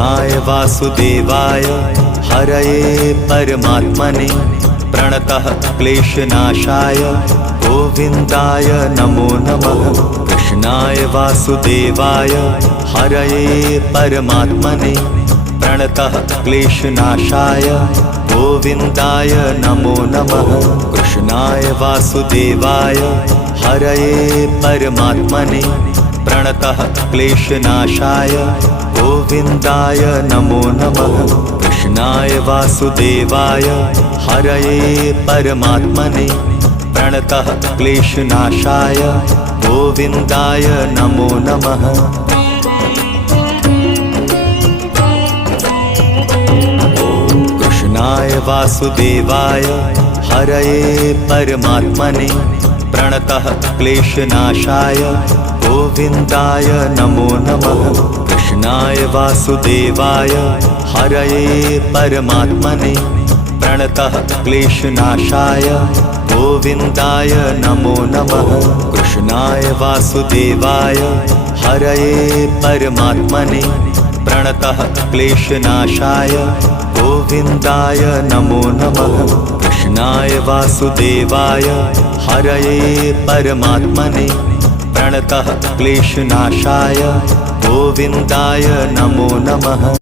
वासुदेवाय हरये परमात्मने प्रणतः क्लेशनाशाय गोविन्दाय नमो नमः। कृष्णाय वासुदेवाय हरये परमात्मने प्रणतः क्लेशनाशाय गोविन्दाय नमो नमः। कृष्णाय वासुदेवाय हरये परमात्मने प्रणतः क्लेशनाशाय गोविन्दाय नमो नमः। कृष्णाय वासुदेवाय हरये परमात्मने प्रणतः क्लेशनाशाय गोविन्दाय नमो नमः। कृष्णाय वासुदेवाय हरये परमात्मने प्रणतः क्लेशनाशाय गोविन्दाय नमो नमः। कृष्णाय वासुदेवाय हरये परमात्मने प्रणतः क्लेशनाशाय गोविन्दाय नमो नमः। कृष्णाय वासुदेवाय हरये परमात्मने प्रणतः क्लेशनाशाय गोविन्दाय नमो नमः। कृष्णाय वासुदेवाय हरये परमात्मने प्रणतः क्लेशनाशाय गोविन्दाय नमो नमः।